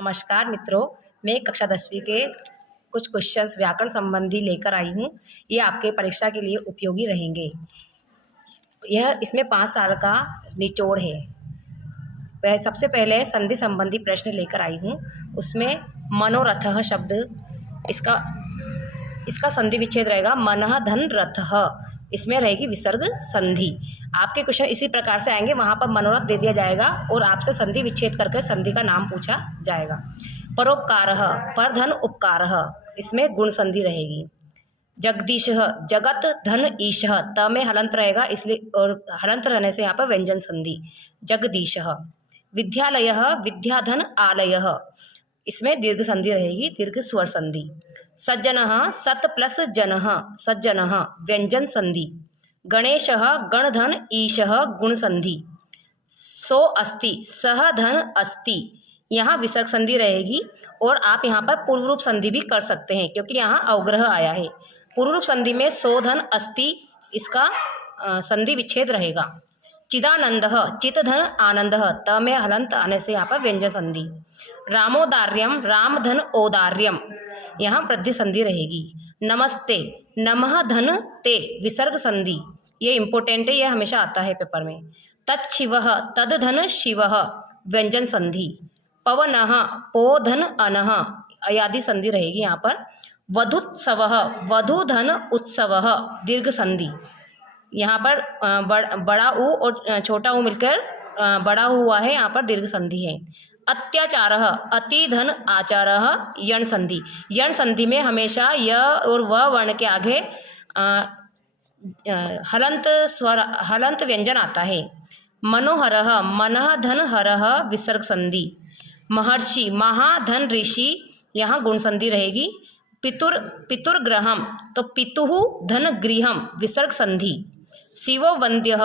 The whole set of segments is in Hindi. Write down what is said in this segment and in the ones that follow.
नमस्कार मित्रों, मैं कक्षा 10वीं के कुछ क्वेश्चंस व्याकरण संबंधी लेकर आई हूँ। ये आपके परीक्षा के लिए उपयोगी रहेंगे। इसमें 5 साल का निचोड़ है। वह सबसे पहले संधि संबंधी प्रश्न लेकर आई हूँ। उसमें मनोरथः शब्द, इसका संधि विच्छेद रहेगा मनः धन रथः। इसमें रहेगी विसर्ग संधि। आपके क्वेश्चन इसी प्रकार से आएंगे, वहाँ पर मनोरथ दे दिया जाएगा और आपसे संधि विच्छेद करके संधि का नाम पूछा जाएगा। परोपकारः, पर धन उपकारः, इसमें गुण संधि रहेगी। जगदीशः, जगत धन ईशः, त में हलंत रहेगा इसलिए, और हलंत रहने से यहाँ पर व्यंजन संधि जगदीशः। विद्यालयः, विद्याधन आलयः, इसमें दीर्घ संधि रहेगी, दीर्घ स्वर संधि। सज्जनः, सत प्लस जनः, सज्जनः, व्यंजन संधि। गणेशः, गणधन ईशः, गुण संधि। सो अस्ति, सह धन अस्ति, यहाँ विसर्ग संधि रहेगी। और आप यहाँ पर पूर्व रूप संधि भी कर सकते हैं क्योंकि यहाँ अवग्रह आया है। पूर्व रूप संधि में सो धन अस्ति, इसका संधि विच्छेद रहेगा। चिदानंदः, चित धन आनंदः, त में हलंत आने से यहाँ पर व्यंजन संधि। रामोदार्यम, राम धन औदार्यम, यहाँ वृद्धि संधि रहेगी। नमस्ते, नमः धन ते, विसर्ग संधि। ये इंपॉर्टेंट है, ये हमेशा आता है पेपर में। तत्शिवः, तद धन शिवः, व्यंजन संधि। पवनः, पो धन अनः, अयादि संधि रहेगी यहाँ पर। वधुत्सवः, वधु धन उत्सवः, दीर्घ संधि। यहाँ पर बड़ा ऊ और छोटा ऊ मिलकर बड़ा हुआ है, यहाँ पर दीर्घ संधि है। अत्याचारः, अति धन आचारः, यण संधि। यण संधि में हमेशा य और व वर्ण के आगे हलंत व्यंजन आता है। मनोहरः, मनः धन हरः, विसर्ग संधि। महर्षि, महाधन ऋषि, यहाँ गुण संधि रहेगी। पितुर्ग्रहम, तो पितुः धन गृहम, विसर्ग संधि। शिवो वंद्यः,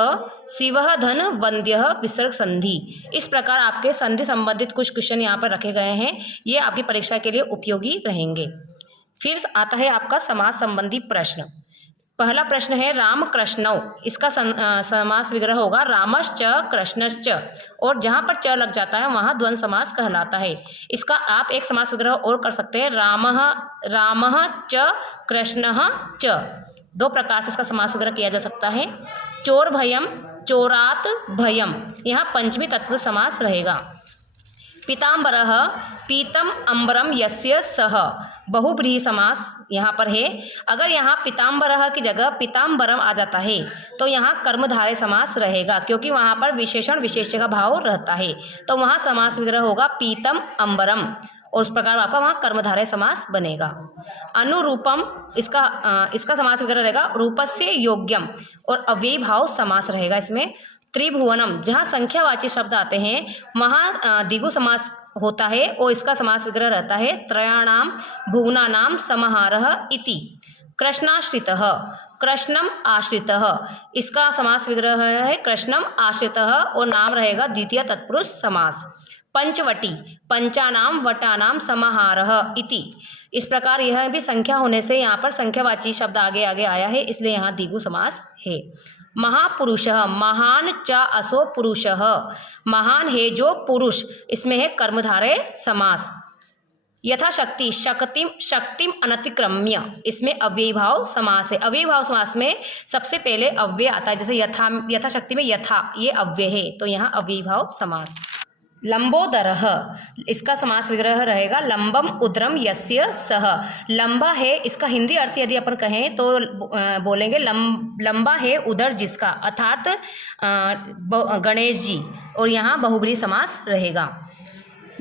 शिवः धन वंद्यः, विसर्ग संधि। इस प्रकार आपके संधि संबंधित कुछ क्वेश्चन यहाँ पर रखे गए हैं। ये आपकी परीक्षा के लिए उपयोगी रहेंगे। फिर आता है आपका समास संबंधी प्रश्न। पहला प्रश्न है राम कृष्णौ, इसका समास विग्रह होगा रामश्च कृष्णश्च, और जहाँ पर च लग जाता है वहाँ द्वंद्व समास कहलाता है। इसका आप एक समास विग्रह और कर सकते हैं, रामः च कृष्णः च। दो प्रकार से इसका समास विग्रह किया जा सकता है। चोर भयम, चोरात भयम, यहाँ पंचमी तत्पुरुष समास रहेगा। पीताम्बरः, पीतम अम्बरम यस्य सह, बहुब्रीहि समास यहाँ पर है। अगर यहाँ पीताम्बरः की जगह पीताम्बरम आ जाता है तो यहाँ कर्मधारय समास रहेगा, क्योंकि वहाँ पर विशेषण विशेष्य का भाव रहता है, तो वहाँ समास विग्रह होगा पीतम अम्बरम, और उस प्रकार आपका वहाँ कर्मधारय समास बनेगा। अनुरूपम, इसका समास विग्रह रहेगा रूपस्य योग्यम, और अव्ययी भाव समास रहेगा इसमें। त्रिभुवनम, जहाँ संख्यावाची शब्द आते हैं वहाँ द्विगु समास होता है, और इसका समास विग्रह रहता है त्रयाणाम भुवनानाम समाहारः इति। कृष्णाश्रितः, कृष्णम आश्रितः, इसका समास विग्रह है कृष्णम आश्रितः, और नाम रहेगा द्वितीय तत्पुरुष समास। पंचवटी, पंचानाम वटानाम समाहारः इति। इस प्रकार यह भी संख्या होने से यहाँ पर संख्यावाची शब्द आगे आगे आया है, इसलिए यहाँ द्विगु समास है। महापुरुषः, महान च असो पुरुषः, महान है जो पुरुष, इसमें है कर्मधारय समास। यथाशक्ति, शक्तिम अनतिक्रम्य, इसमें अव्ययी भाव समास है। अव्ययी भाव समास में सबसे पहले अव्यय आता है, जैसे यथाशक्ति में यथा, ये अव्यय है, तो यहाँ अव्ययी भाव समास। लंबोदरः, इसका समास विग्रह रहेगा लंबम उदरम यस्य सह। लंबा है, इसका हिंदी अर्थ यदि अपन कहें तो बोलेंगे लंबा है उदर जिसका, अर्थात गणेश जी, और यहाँ बहुब्रीहि समास रहेगा।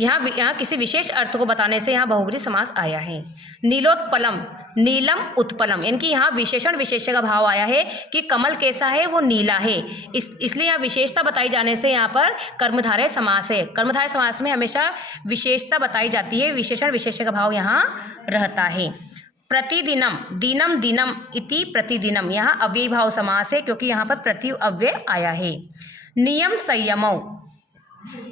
यहाँ किसी विशेष अर्थ को बताने से यहाँ बहुब्रीहि समास आया है। नीलोत्पलम, नीलम उत्पलम, इनकी यहाँ विशेषण विशेष्य का भाव आया है कि कमल कैसा है, वो नीला है, इसलिए यहाँ विशेषता बताई जाने से यहाँ पर कर्मधारय समास है। कर्मधारय समास में हमेशा विशेषता बताई जाती है, विशेषण विशेष्य का भाव यहाँ रहता है। प्रतिदिनम, दीनम दीनम इति प्रतिदिनम, यहाँ अव्ययी भाव समास है क्योंकि यहाँ पर प्रति अव्यय आया है। नियम संयमौ,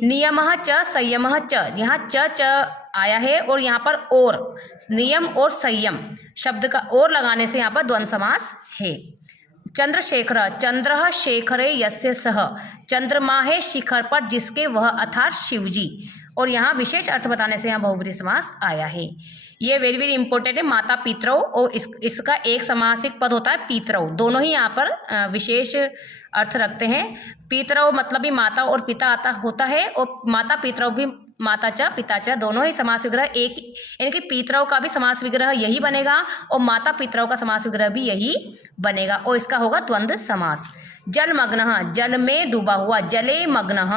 नियमः च संयमः च, यहाँ च आया है, और यहाँ पर और, नियम और संयम शब्द का और लगाने से यहाँ पर द्वंद्व समास है। चंद्रशेखर, चंद्र शेखरे यस्य सह, चंद्रमा है शिखर पर जिसके वह, अर्थात शिवजी, और यहाँ विशेष अर्थ बताने से यहाँ बहुब्रीहि समास आया है। ये वेरी वेरी इंपॉर्टेंट है। माता पितरौ और इसका एक समासिक पद होता है पितरौ, दोनों ही यहाँ पर विशेष अर्थ रखते हैं। पितरौ मतलब भी माता और पिता आता होता है, और माता पितरौ भी माता च पिता च दोनों ही समास विग्रह एक, यानी कि पितरौ का भी समास विग्रह यही बनेगा और माता पितरौ का समास विग्रह भी यही बनेगा, और इसका होगा द्वंद्व समास। जलमग्नः जल में डूबा हुआ, जले मग्नः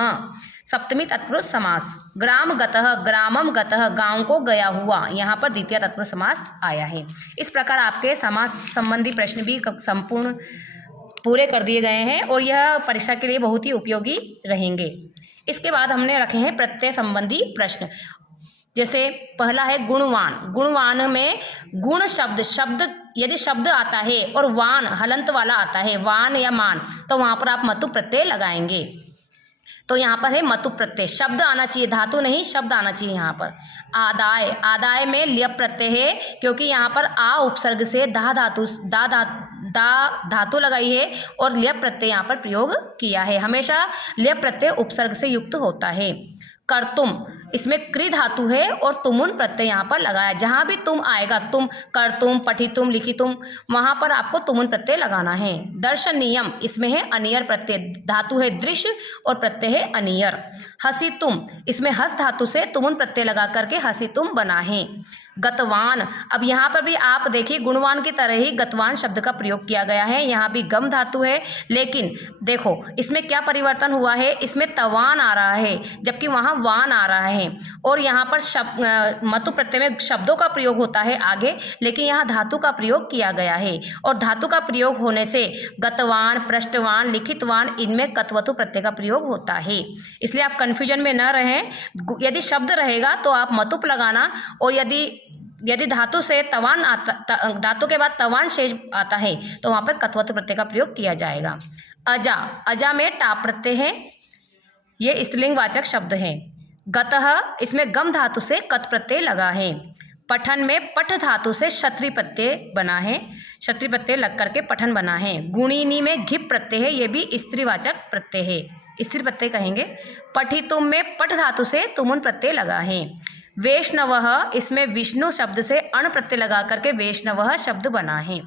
सप्तमी तत्पुरुष समास। ग्राम गतः ग्रामम गतः गांव को गया हुआ, यहाँ पर द्वितीय तत्पुरुष समास आया है। इस प्रकार आपके समास संबंधी प्रश्न भी संपूर्ण पूरे कर दिए गए हैं और यह परीक्षा के लिए बहुत ही उपयोगी रहेंगे। इसके बाद हमने रखे हैं प्रत्यय संबंधी प्रश्न। जैसे पहला है गुणवान। गुणवान में गुण शब्द यदि शब्द आता है और वान हलंत वाला आता है, वान या मान, तो वहाँ पर आप मतु प्रत्यय लगाएंगे। तो यहाँ पर है मतु प्रत्यय, शब्द आना चाहिए, धातु नहीं, शब्द आना चाहिए यहाँ पर। आदाय, आदाय में ल्यप प्रत्यय है, क्योंकि यहाँ पर आ उपसर्ग से दा धातु लगाई है और ल्यप प्रत्यय यहाँ पर प्रयोग किया है। हमेशा ल्यप प्रत्यय उपसर्ग से युक्त होता है। कर्तुम, इसमें क्रि धातु है और तुमुन प्रत्यय यहाँ पर लगाया। जहाँ भी तुम आएगा, तुम, कर्तुम, पठितुम, लिखितुम, वहाँ पर आपको तुमुन प्रत्यय लगाना है। दर्शनीयम, इसमें है अनियर प्रत्यय, धातु है दृश्य और प्रत्यय है अनियर। हसितुम, इसमें हस धातु से तुमुन प्रत्यय लगा करके हसितुम बना है। गतवान, अब यहाँ पर भी आप देखिए गुणवान की तरह ही गतवान शब्द का प्रयोग किया गया है। यहाँ भी गम धातु है, लेकिन देखो इसमें क्या परिवर्तन हुआ है, इसमें तवान आ रहा है जबकि वहाँ वान आ रहा है, और यहाँ पर शब्द मतु प्रत्यय में शब्दों का प्रयोग होता है आगे, लेकिन यहाँ धातु का प्रयोग किया गया है, और धातु का प्रयोग होने से गतवान, पृष्ठवान, लिखितवान, इनमें कत्वतु प्रत्यय का प्रयोग होता है। इसलिए आप कन्फ्यूजन में न रहें। यदि शब्द रहेगा तो आप मतुप लगाना, और यदि धातु से तवान आता, धातु के बाद तवान शेष आता है, तो वहाँ पर कत्वतु प्रत्यय का प्रयोग किया जाएगा। अजा, अजा में टाप प्रत्यय है, ये स्त्रीलिंग वाचक शब्द है। गतः, इसमें गम धातु से कत प्रत्यय लगा है। पठन में पठ धातु से क्षत्रि प्रत्यय बना है, क्षत्रि प्रत्यय लग करके पठन बना है। गुणिनी में घिप प्रत्यय है, ये भी स्त्रीवाचक प्रत्यय है, स्त्री प्रत्यय कहेंगे। पठितुम में पठ धातु से तुमुन प्रत्यय लगा है। वैष्णवः, इसमें विष्णु शब्द से अण प्रत्यय लगा करके वैष्णवः शब्द बना है।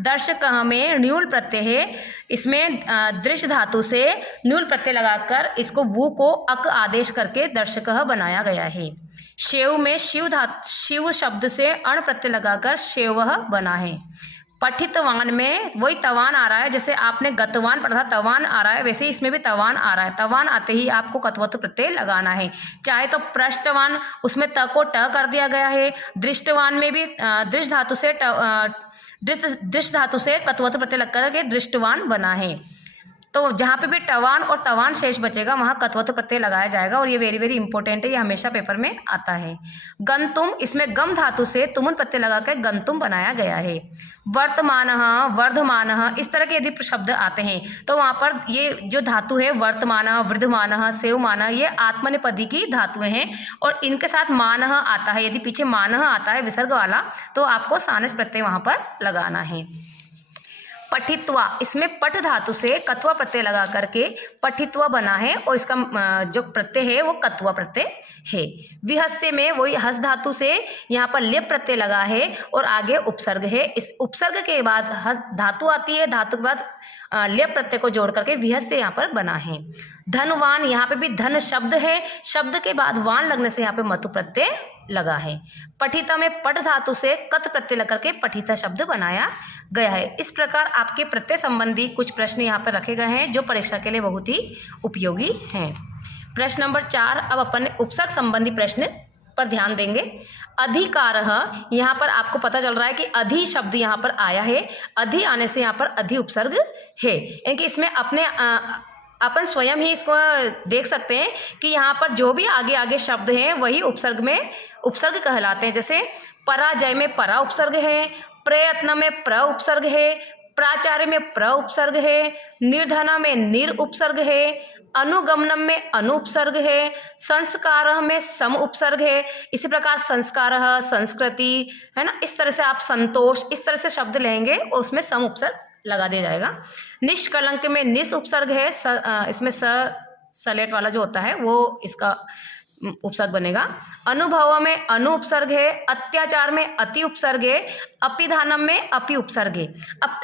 दर्शकः में न्यूल प्रत्यय है, इसमें दृश्य धातु से न्यूल प्रत्यय लगाकर इसको वु को अक आदेश करके दर्शकः बनाया गया है। शेव में शिव शब्द से अण प्रत्यय लगाकर शेवः बना है। पठितवान में वही तवान आ रहा है, जैसे आपने गतवान पढ़ा था तवान आ रहा है, वैसे ही इसमें भी तवान आ रहा है। तवान आते ही आपको कत्वतु प्रत्यय लगाना है। चाहे तो पृष्ठवान, उसमें त को ट कर दिया गया है। दृष्टवान में भी दृश्य धातु से कत्वतु प्रत्यय लग करके दृष्टवान बना है। तो जहाँ पे भी टवान और तवान शेष बचेगा वहाँ कत्वतु प्रत्यय लगाया जाएगा, और ये वेरी वेरी इंपॉर्टेंट है, ये हमेशा पेपर में आता है। गंतुम, इसमें गम धातु से तुमुन प्रत्यय लगाकर गंतुम बनाया गया है। वर्तमानः, वर्धमानः, इस तरह के यदि शब्द आते हैं तो वहाँ पर ये जो धातु है वर्तमानः, वृद्धमानः, सेवमानः, ये आत्मनेपदी की धातुएं हैं, और इनके साथ मानः आता है। यदि पीछे मानः आता है विसर्ग वाला तो आपको सानस प्रत्यय वहाँ पर लगाना है। पठित्वा, इसमें पठ धातु से कत्वा प्रत्यय लगा करके पठित्वा बना है, और इसका जो प्रत्यय है वो कत्वा प्रत्यय है। विहस्य में वही हस धातु से यहाँ पर लेप प्रत्यय लगा है और आगे उपसर्ग है। इस उपसर्ग के बाद हस धातु आती है, धातु के बाद लेप प्रत्यय को जोड़ करके विहस्य यहाँ पर बना है। धनवान, यहाँ पे भी धन शब्द है, शब्द के बाद वान लगने से यहाँ पे मतु प्रत्यय लगा है। पठिता में पठ धातु से कत प्रत्यय लग करके पठिता शब्द बनाया गया है। इस प्रकार आपके प्रत्यय संबंधी कुछ प्रश्न यहाँ पर रखे गए हैं जो परीक्षा के लिए बहुत ही उपयोगी हैं। प्रश्न नंबर 4, अब अपन उपसर्ग संबंधी प्रश्न पर ध्यान देंगे। अधिकारः, यहाँ पर आपको पता चल रहा है कि अधि शब्द यहाँ पर आया है, अधि आने से यहाँ पर अधि उपसर्ग है, यानी इसमें अपन स्वयं ही इसको देख सकते हैं कि यहाँ पर जो भी आगे आगे शब्द हैं वही उपसर्ग में उपसर्ग कहलाते हैं। जैसे पराजय में परा उपसर्ग है, प्रयत्न में प्र उपसर्ग है, प्राचार्य में प्र उपसर्ग है, निर्धना में निर उपसर्ग है, अनुगमनम में अनु उपसर्ग है, संस्कारः में सम उपसर्ग है। इसी प्रकार संस्कारः, संस्कृति, है ना, इस तरह से आप संतोष, इस तरह से शब्द लेंगे और उसमें सम उपसर्ग लगा दिया जाएगा। निष्कलंक में निस उपसर्ग है, इसमें सलेट वाला जो होता है वो इसका उपसर्ग बनेगा। अनुभव में अनु उपसर्ग है, अत्याचार में अति उपसर्ग है, अपिधानम में अपि उपसर्ग है। अब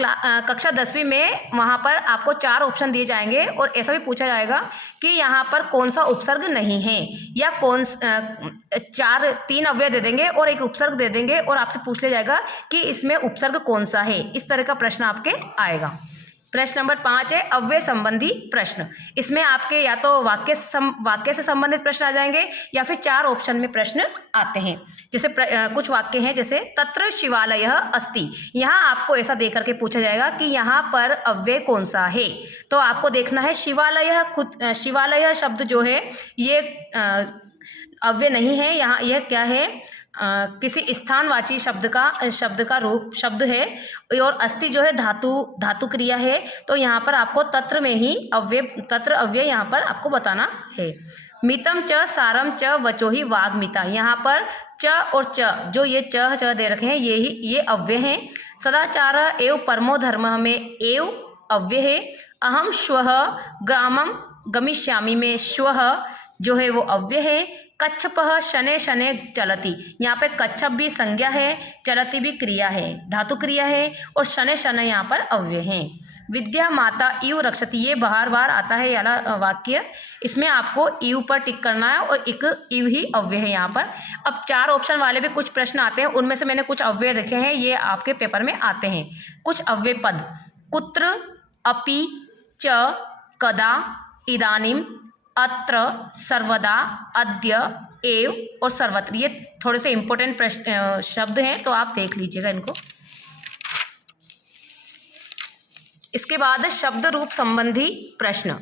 कक्षा 10वीं में वहाँ पर आपको 4 ऑप्शन दिए जाएंगे और ऐसा भी पूछा जाएगा कि यहाँ पर कौन सा उपसर्ग नहीं है, या 3 अव्यय दे देंगे और एक उपसर्ग दे देंगे और आपसे पूछ लिया जाएगा कि इसमें उपसर्ग कौन सा है। इस तरह का प्रश्न आपके आएगा। प्रश्न नंबर 5 है अव्यय संबंधी प्रश्न। इसमें आपके या तो वाक्य से संबंधित प्रश्न आ जाएंगे या फिर 4 ऑप्शन में प्रश्न आते हैं। जैसे कुछ वाक्य हैं, जैसे तत्र शिवालयः अस्ति। यहाँ आपको ऐसा दे करके पूछा जाएगा कि यहाँ पर अव्यय कौन सा है, तो आपको देखना है शिवालय शिवालय शब्द जो है ये अव्यय नहीं है। यहाँ यह क्या है, किसी स्थानवाची शब्द का रूप शब्द है, और अस्ति जो है धातु क्रिया है। तो यहाँ पर आपको तत्र में ही तत्र अव्यय यहाँ पर आपको बताना है। मितम च सारम च वचो ही वाग्मिता। यहाँ पर च और च जो ये च दे रखे हैं ये अव्यय हैं। सदाचार एव परमो धर्म में एव अव्यय है। अहम श्वः ग्रामम गमिष्यामि में श्वः जो है वो अव्यय है। कच्छपः शनै शनै चलति। यहाँ पे कच्छप भी संज्ञा है, चलति भी क्रिया है, धातु क्रिया है, और शनै शनै यहाँ पर अव्यय है। विद्या माता इव रक्षति, ये बार बार आता है वाला वाक्य, इसमें आपको इव पर टिक करना है और एक इव ही अव्यय है यहाँ पर। अब 4 ऑप्शन वाले भी कुछ प्रश्न आते हैं, उनमें से मैंने कुछ अव्यय रखे हैं, ये आपके पेपर में आते हैं। कुछ अव्यय पद कुत्र, अपि, च, कदा, इदानीम, अत्र, सर्वदा, अद्य, एव और सर्वत्र। ये थोड़े से इंपॉर्टेंट प्रश्न शब्द हैं, तो आप देख लीजिएगा इनको। इसके बाद शब्द रूप संबंधी प्रश्न।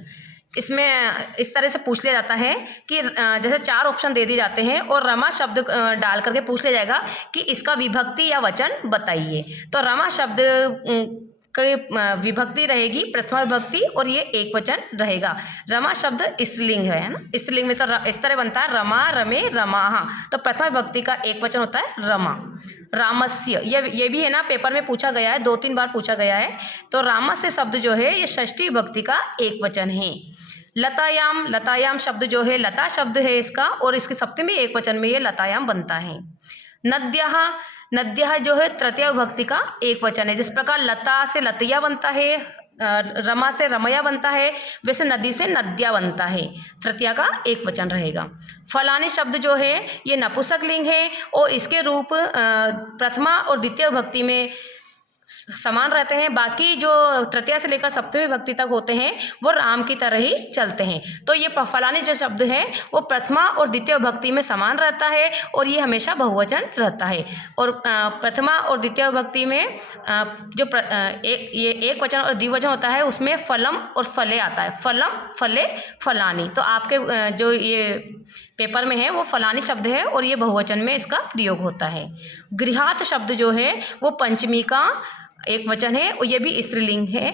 इसमें इस तरह से पूछ लिया जाता है कि जैसे 4 ऑप्शन दे दिए जाते हैं और रमा शब्द डाल करके पूछ लिया जाएगा कि इसका विभक्ति या वचन बताइए। तो रमा शब्द की विभक्ति रहेगी प्रथमा विभक्ति, और ये एक वचन रहेगा। रमा शब्द स्त्रीलिंग है ना, स्त्रीलिंग में तो इस तरह बनता है रमा, रमे, रमाः। तो प्रथमा विभक्ति का एक वचन होता है रमा। रामस्य ये भी है ना, पेपर में पूछा गया है, 2-3 बार पूछा गया है। तो रामस्य शब्द जो है ये षष्ठी विभक्ति का एक वचन है। लतायाम शब्द जो है लता शब्द है इसका, और इसके सप्तमी एक वचन में ये लतायाम बनता है। नद्यः जो है तृतीय विभक्ति का एक वचन है। जिस प्रकार लता से लतिया बनता है, रमा से रमया बनता है, वैसे नदी से नद्या बनता है, तृतीया का एक वचन रहेगा। फलानी शब्द जो है ये नपुंसकलिंग है, और इसके रूप प्रथमा और द्वितीय विभक्ति में समान रहते हैं। बाकी जो तृतीया से लेकर सप्तमी विभक्ति तक होते हैं वो राम की तरह ही चलते हैं। तो ये फलानी जो शब्द है वो प्रथमा और द्वितीय विभक्ति में समान रहता है, और ये हमेशा बहुवचन रहता है। और प्रथमा और द्वितीय विभक्ति में जो ये एक वचन और द्विवचन होता है उसमें फलम और फले आता है, फलम, फले, फलानी। तो आपके जो ये पेपर में है वो फलानी शब्द है, और ये बहुवचन में इसका प्रयोग होता है। गृहात शब्द जो है वो पंचमी का एक वचन है, और ये भी स्त्रीलिंग है,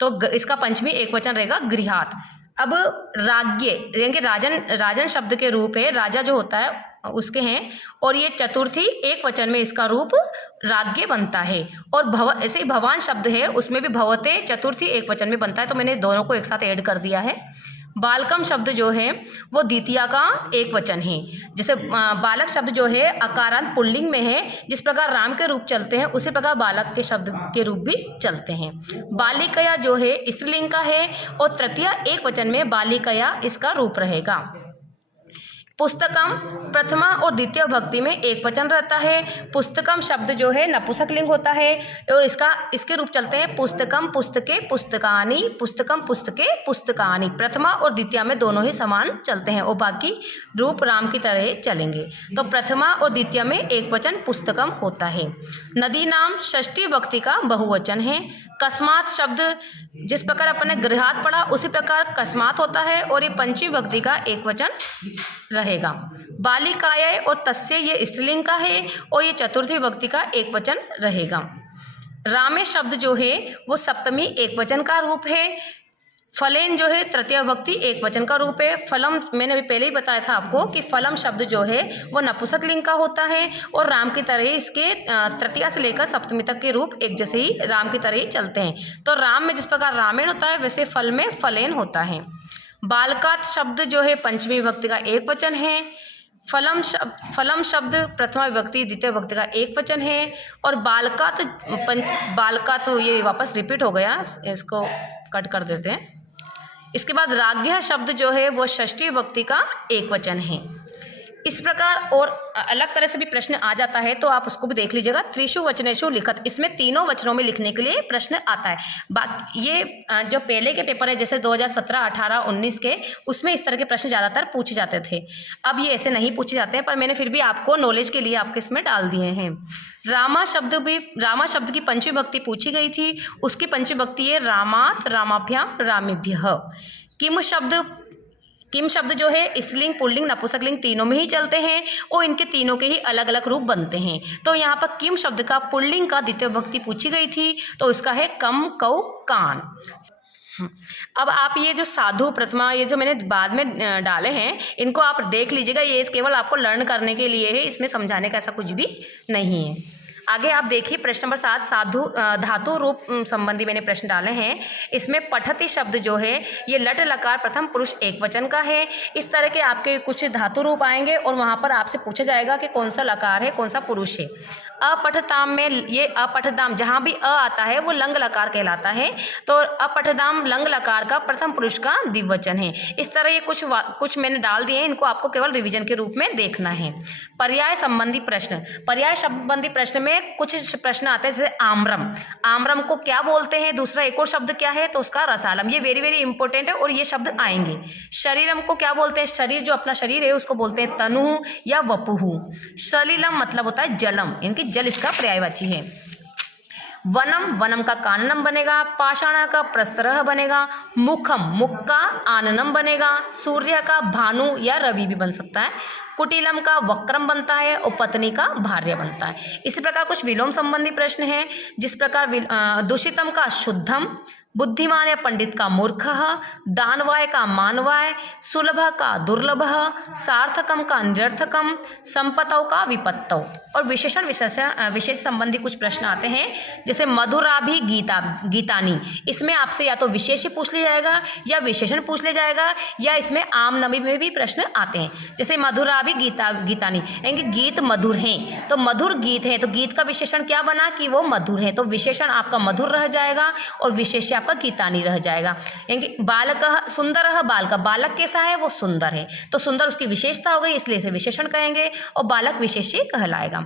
तो इसका पंचमी एक वचन रहेगा गृहात। अब राज्ञ यानी राजन शब्द के रूप है, राजा जो होता है उसके हैं, और ये चतुर्थी एक वचन में इसका रूप राज्ञ बनता है। और ऐसे ही भवान शब्द है उसमें भी भवते चतुर्थी एक वचन में बनता है, तो मैंने दोनों को एक साथ ऐड कर दिया है। बालकम शब्द जो है वो द्वितीया का एक वचन है। जैसे बालक शब्द जो है अकारांत पुल्लिंग में है, जिस प्रकार राम के रूप चलते हैं उसी प्रकार बालक के शब्द के रूप भी चलते हैं। बालिकया जो है स्त्रीलिंग का है, और तृतीया एक वचन में बालिकया इसका रूप रहेगा। पुस्तकम प्रथमा और द्वितीय विभक्ति में एक वचन रहता है। पुस्तकम शब्द जो है नपुंसकलिंग होता है, और इसके रूप चलते हैं पुस्तकम, पुस्तके, पुस्तकानि, पुस्तकम, पुस्तके, पुस्तकानि। प्रथमा और द्वितीय में दोनों ही समान चलते हैं, और बाकी रूप राम की तरह चलेंगे। तो प्रथमा और द्वितीय में एक वचन पुस्तकम होता है। नदी नाम षष्ठी विभक्ति का बहुवचन है। कस्मात शब्द जिस प्रकार अपने गृहात पढ़ा उसी प्रकार कस्मात होता है, और ये पंचमी विभक्ति का एक वचन रहेगा। बालिकाय और तस्य ये स्त्रीलिंग का है, और ये चतुर्थी विभक्ति का एक वचन रहेगा। रामे शब्द जो है वो सप्तमी एक वचन का रूप है। फलेन जो है तृतीय विभक्ति एक वचन का रूप है। फलम मैंने अभी पहले ही बताया था आपको कि फलम शब्द जो है वो नपुंसकलिंग का होता है, और राम की तरह ही इसके तृतीया से लेकर सप्तमी तक के रूप एक जैसे ही राम की तरह ही चलते हैं। तो राम में जिस प्रकार रामेण होता है वैसे फल में फलेन होता है। बालकात शब्द जो है पंचमी विभक्ति का एक वचन है। फलम शब्द प्रथमा विभक्ति द्वितीय विभक्ति का एक वचन है। और बालकात ये वापस रिपीट हो गया, इसको कट कर देते हैं। इसके बाद राज्ञः शब्द जो है वो षष्ठी विभक्ति का एक वचन है। इस प्रकार और अलग तरह से भी प्रश्न आ जाता है तो आप उसको भी देख लीजिएगा। त्रिषु वचनेषु लिखत, इसमें तीनों वचनों में लिखने के लिए प्रश्न आता है। बाकी ये जो पहले के पेपर है जैसे 2017, 18, 19 के, उसमें इस तरह के प्रश्न ज़्यादातर पूछे जाते थे। अब ये ऐसे नहीं पूछे जाते हैं, पर मैंने फिर भी आपको नॉलेज के लिए आपके इसमें डाल दिए हैं। रामा शब्द की पंचमी विभक्ति पूछी गई थी, उसकी पंचमी विभक्ति है रामात, रामाभ्याम, रामेभ्यः। किम शब्द जो है स्त्रीलिंग, पुल्लिंग, नपुंसकलिंग तीनों में ही चलते हैं और इनके तीनों के ही अलग अलग रूप बनते हैं। तो यहाँ पर किम शब्द का पुल्लिंग का द्वितीय विभक्ति पूछी गई थी, तो इसका है कम, कौ, कान। अब आप ये जो साधु प्रथमा ये जो मैंने बाद में डाले हैं, इनको आप देख लीजिएगा। ये केवल आपको लर्न करने के लिए है, इसमें समझाने का ऐसा कुछ भी नहीं है। आगे आप देखिए प्रश्न नंबर 7 साधु धातु रूप संबंधी मैंने प्रश्न डाले हैं। इसमें पठति शब्द जो है ये लट लकार प्रथम पुरुष एक वचन का है। इस तरह के आपके कुछ धातु रूप आएंगे और वहाँ पर आपसे पूछा जाएगा कि कौन सा लकार है, कौन सा पुरुष है। अपठताम में ये अपठदाम जहाँ भी अ आता है वो लंग लकार कहलाता है, तो अपठदाम लंग लकार का प्रथम पुरुष का द्विवचन है। इस तरह ये कुछ मैंने डाल दिए हैं, इनको आपको केवल रिवीजन के रूप में देखना है। पर्याय संबंधी प्रश्न, पर्याय संबंधी प्रश्न में कुछ प्रश्न आते हैं जैसे आम्रम को क्या बोलते हैं, दूसरा एक और शब्द क्या है, तो उसका रसालम। ये वेरी वेरी इंपॉर्टेंट है और ये शब्द आएंगे। शरीरम को क्या बोलते हैं, शरीर जो अपना शरीर है उसको बोलते हैं तनु या वपुहु। सलिलम मतलब होता है जलम, इनकी जल इसका पर्यायवाची है। वनम का काननम बनेगा। पाषाण का प्रस्तरह बनेगा। मुख का आननम बनेगा। सूर्य का भानु या रवि भी बन सकता है। कुटिलम का वक्रम बनता है और पत्नी का भार्य बनता है। इसी प्रकार कुछ विलोम संबंधी प्रश्न हैं, जिस प्रकार दूषितम का शुद्धम, बुद्धिमान या पंडित का मूर्खः, दानवाय का मानवाय, सुलभ का दुर्लभ, सार्थकम का निरर्थकम, संपतौ का विपत्तौ। और विशेष संबंधी कुछ प्रश्न आते हैं जैसे मधुराभि गीतानी। इसमें आपसे या तो विशेष पूछ लिया जाएगा या विशेषण पूछ लिया जाएगा, या इसमें आम नमी में भी प्रश्न आते हैं। जैसे मधुराभि गीतानी यानी गीत मधुर हैं, तो मधुर गीत है तो गीत का विशेषण क्या बना कि वो मधुर है, तो विशेषण आपका मधुर रह जाएगा और विशेष्य आपका गीतानी रह जाएगा। यानी बालक सुंदर, बालक कैसा है, वो सुंदर है, तो सुंदर उसकी विशेषता हो गई, इसलिए इसे विशेषण कहेंगे और बालक विशेष्य कहलाएगा।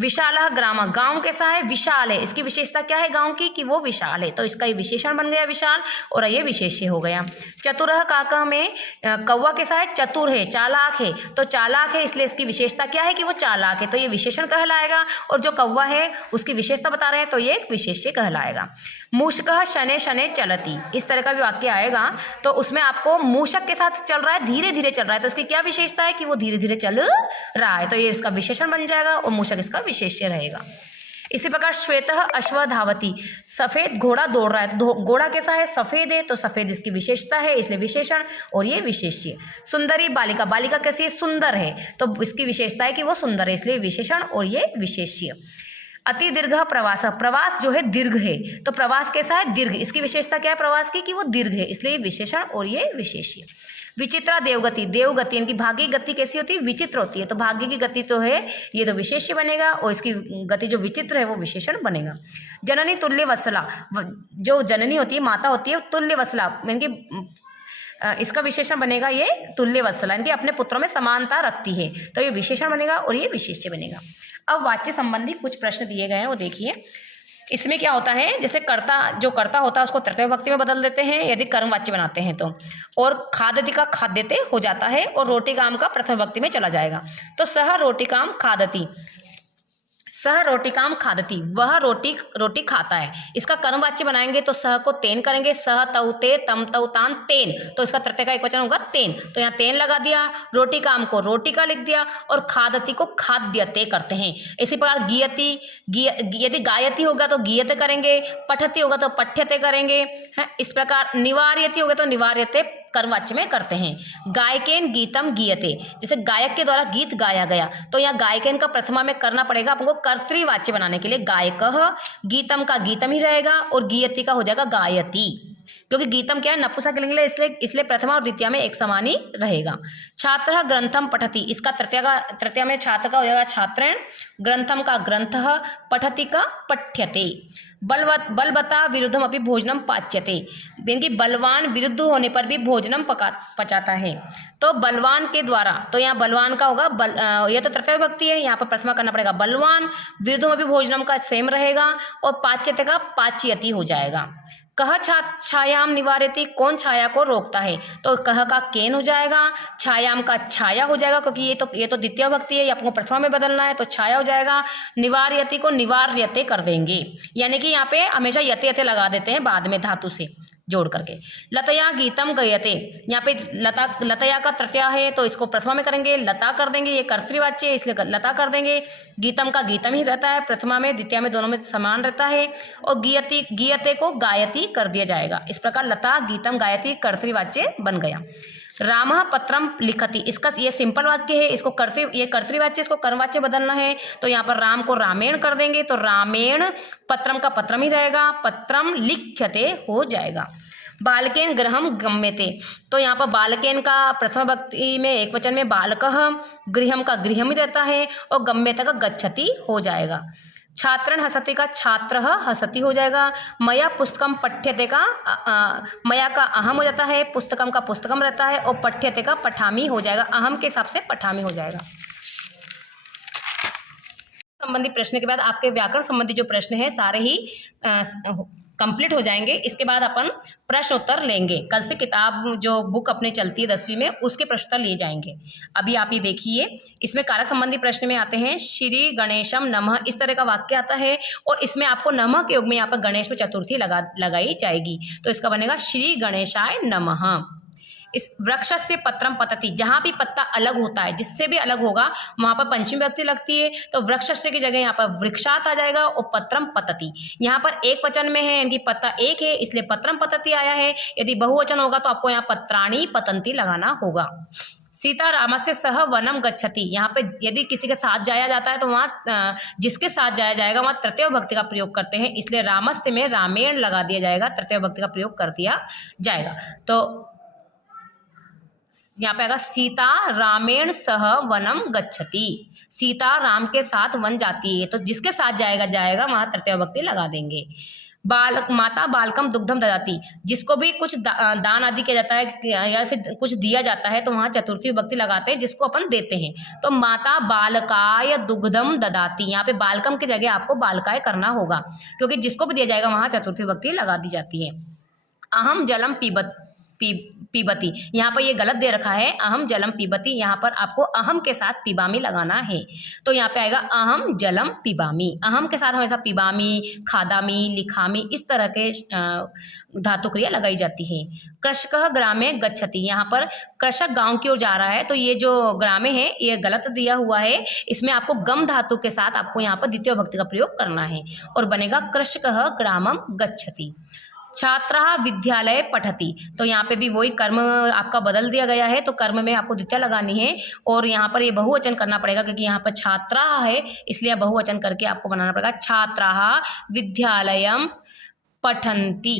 विशाल ग्राम, गांव कैसा है, विशाल है, इसकी विशेषता क्या है गांव की कि वो विशाल है, तो इसका ये विशेषण बन गया विशाल और ये विशेष्य हो गया। चतुरः काका में कौवा कैसा है, चतुर है, चालाक है, तो चालाक है इसलिए इसकी विशेषता क्या है कि वो चालाक है, तो ये विशेषण कहलाएगा। और जो कौवा है उसकी विशेषता बता रहे हैं तो ये एक विशेष्य कहलाएगा। मूषकः शनै शनै चलति, इस तरह का भी वाक्य आएगा तो उसमें आपको मूषक के साथ चल रहा है, धीरे धीरे चल रहा है, तो इसकी क्या विशेषता है कि वो धीरे धीरे चल रहा है, तो ये इसका विशेषण बन जाएगा और मूषक इसका विशेष्य रहेगा। इसी प्रकार श्वेतः अश्व धावति, सफेद घोड़ा दौड़ रहा है, तो घोड़ा कैसा है, सफेद है, तो सफेद इसकी विशेषता है इसलिए विशेषण और ये विशेष्य। सुंदरी बालिका, बालिका कैसी है, सुंदर है, तो इसकी विशेषता है कि वो सुंदर है इसलिए विशेषण और ये विशेष्य। अति दीर्घ प्रवास, प्रवास जो है दीर्घ है, तो प्रवास कैसा है, दीर्घ, इसकी विशेषता क्या है प्रवास की कि वो दीर्घ है इसलिए विशेषण और ये विशेष्य। विचित्रा देवगति, देवगति इनकी भाग्य की गति कैसी होती है, विचित्र होती है, तो भाग्य की गति तो है ये तो विशेष्य बनेगा और इसकी गति जो विचित्र है वो विशेषण बनेगा। जननी तुल्य वत्सला, जो जननी होती है माता होती है तुल्य वत्सला, इनकी इसका विशेषण बनेगा ये तुल्य वत्सला, इनकी अपने पुत्रों में समानता रखती है, तो ये विशेषण बनेगा और ये विशेष्य बनेगा। अब वाच्य संबंधी कुछ प्रश्न दिए गए हैं वो देखिए। इसमें क्या होता है, जैसे जो कर्ता होता है उसको तृतीय विभक्ति में बदल देते हैं यदि कर्म वाच्य बनाते हैं तो, और खादति का खाद्यते हो जाता है और रोटी काम का प्रथम विभक्ति में चला जाएगा। तो सह रोटिकाम खादति, सह रोटिकाम खादति, वह रोटी खाता है, इसका कर्मवाच्य बनाएंगे तो सह को तेन करेंगे, सह तौ ते तम तौ तान तेन, तो इसका तृतीय का एक वचन होगा तेन, तो यहाँ तेन लगा दिया, रोटिकाम को रोटी का लिख दिया और खादति को खाद्यते करते हैं। इसी प्रकार गियति, यदि गायति होगा तो गियते करेंगे, पठति होगा तो पठ्यते करेंगे, है इस प्रकार निवार्यति होगा तो निवार्यते कर्मवाच्य में करते हैं। गायकेन गीतम गीयते, जैसे गायक के द्वारा गीत गाया गया, तो यहाँ गायकेन का प्रथमा में करना पड़ेगा आपको कर्तृवाच्य बनाने के लिए, गायकः, गीतम का गीतम ही रहेगा और गीयति का हो जाएगा गायति। क्योंकि गीतम क्या है, नपुंसकलिंग है, इसलिए प्रथमा और द्वितीय में एक समान ही रहेगा। छात्र ग्रंथम पठति, इसका तृतीय में छात्र का हो जाएगा छात्रेण, ग्रंथम का ग्रंथः, पठति का पठ्यते। बलवता विरुद्धम अपनी भोजनम पाच्यते, यानी कि बलवान विरुद्ध होने पर भी भोजनम पचाता है। तो बलवान के द्वारा, तो यहाँ बलवान का होगा यह तो तृतीय विभक्ति है, यहाँ पर प्रथमा करना पड़ेगा बलवान, विरुद्धम अपनी भोजनम का सेम रहेगा और पाच्यते का पाच्यति हो जाएगा। कह छायाम निवारयति, कौन छाया को रोकता है, तो कह का केन हो जाएगा, छायाम का छाया हो जाएगा, क्योंकि ये तो द्वितीय विभक्ति है, ये आपको प्रथमा में बदलना है, तो छाया हो जाएगा। निवारयति को निवार्यते कर देंगे, यानी कि यहाँ पे हमेशा यते यते लगा देते हैं बाद में धातु से जोड़ करके। लतया गीतम गयते, यहाँ पे लतया का तृतीय है तो इसको प्रथमा में करेंगे, लता कर देंगे, ये कर्तृवाच्य है इसलिए लता कर देंगे। गीतम का गीतम ही रहता है, प्रथमा में द्वितीय में दोनों में समान रहता है। और गीयते को गायति कर दिया जाएगा। इस प्रकार लता गीतम गायति कर्तृवाच्य बन गया। रामः पत्रम लिखति, इसका ये सिंपल वाक्य है, इसको कर्तृवाच्य, इसको कर्मवाच्य बदलना है, तो यहाँ पर राम को रामेण कर देंगे, तो रामेण पत्रम का पत्रम ही रहेगा, पत्रम लिख्यते हो जाएगा। बालकेन गृहम गम्यते, तो यहाँ पर बालकेन का प्रथम विभक्ति में एक वचन में बालकः, गृहम का गृहम ही रहता है और गम्यते का गच्छति हो जाएगा। छात्रन हसति का छात्र हसति हो जाएगा। मया पुस्तकम पठ्यते का मया का अहम हो जाता है, पुस्तकम का पुस्तकम रहता है और पठ्यते का पठामी हो जाएगा, अहम के हिसाब से पठामी हो जाएगा। संबंधी प्रश्न के बाद आपके व्याकरण संबंधी जो प्रश्न है सारे ही कंप्लीट हो जाएंगे। इसके बाद अपन प्रश्न उत्तर लेंगे। कल से किताब जो बुक अपने चलती है 10वीं में उसके प्रश्न उत्तर लिए जाएंगे। अभी आप ये देखिए, इसमें कारक संबंधी प्रश्न में आते हैं श्री गणेशम नमः, इस तरह का वाक्य आता है और इसमें आपको नमः के योग में यहाँ पर गणेश में चतुर्थी लगाई जाएगी, तो इसका बनेगा श्री गणेशाय नमः। इस वृक्ष से पत्रम पतति, जहाँ भी पत्ता अलग होता है, जिससे भी अलग होगा वहाँ पर पंचमी विभक्ति लगती है, तो वृक्ष से की जगह यहाँ पर वृक्षात आ जाएगा और पत्रम पतति। यहाँ पर एक वचन में है, यानी पत्ता एक है इसलिए पत्रम पतति आया है। यदि बहुवचन होगा तो आपको यहाँ पत्राणी पतंती लगाना होगा। सीता रामस्य सह वनम गच्छति, यहाँ पे यदि किसी के साथ जाया जाता है तो वहाँ जिसके साथ जाया जाएगा वहाँ तृतीय विभक्ति का प्रयोग करते हैं, इसलिए रामस्य में रामेण लगा दिया जाएगा, तृतीय विभक्ति का प्रयोग कर दिया जाएगा। तो यहाँ पे आएगा सीता रामेण सह वनम गच्छति, सीता राम के साथ वन जाती है, तो जिसके साथ जाएगा वहाँ तृतीय विभक्ति लगा देंगे। बालक माता बालकम दुग्धम ददाति, जिसको भी कुछ दान आदि किया जाता है या फिर कुछ दिया जाता है तो वहाँ चतुर्थी विभक्ति लगाते हैं, जिसको अपन देते हैं। तो माता बालकाय दुग्धम ददाति, यहाँ पे बालकम की जगह आपको बालकाय करना होगा, क्योंकि जिसको भी दिया जाएगा वहाँ चतुर्थी विभक्ति लगा दी जाती है। अहम जलम पीबती, यहाँ पर ये गलत दे रखा है, अहम जलम पीबती, यहाँ पर आपको अहम के साथ पिबामी लगाना है, तो यहाँ पे आएगा अहम जलम पिबामी। अहम के साथ हमेशा पिबामी, खादामी, लिखामी इस तरह के धातु क्रिया लगाई जाती है। कृषकः ग्रामे गच्छति, यहाँ पर कृषक गांव की ओर जा रहा है, तो ये जो ग्रामे है ये गलत दिया हुआ है, इसमें आपको गम धातु के साथ आपको यहाँ पर द्वितीय विभक्ति का प्रयोग करना है और बनेगा कृषकः ग्रामम गच्छति। छात्रः विद्यालय पठति, तो यहाँ पे भी वही कर्म आपका बदल दिया गया है, तो कर्म में आपको द्वितीय लगानी है और यहाँ पर ये बहुवचन करना पड़ेगा, क्योंकि यहाँ पर छात्राः है इसलिए बहुवचन करके आपको बनाना पड़ेगा। छात्राः विद्यालयम पठन्ति,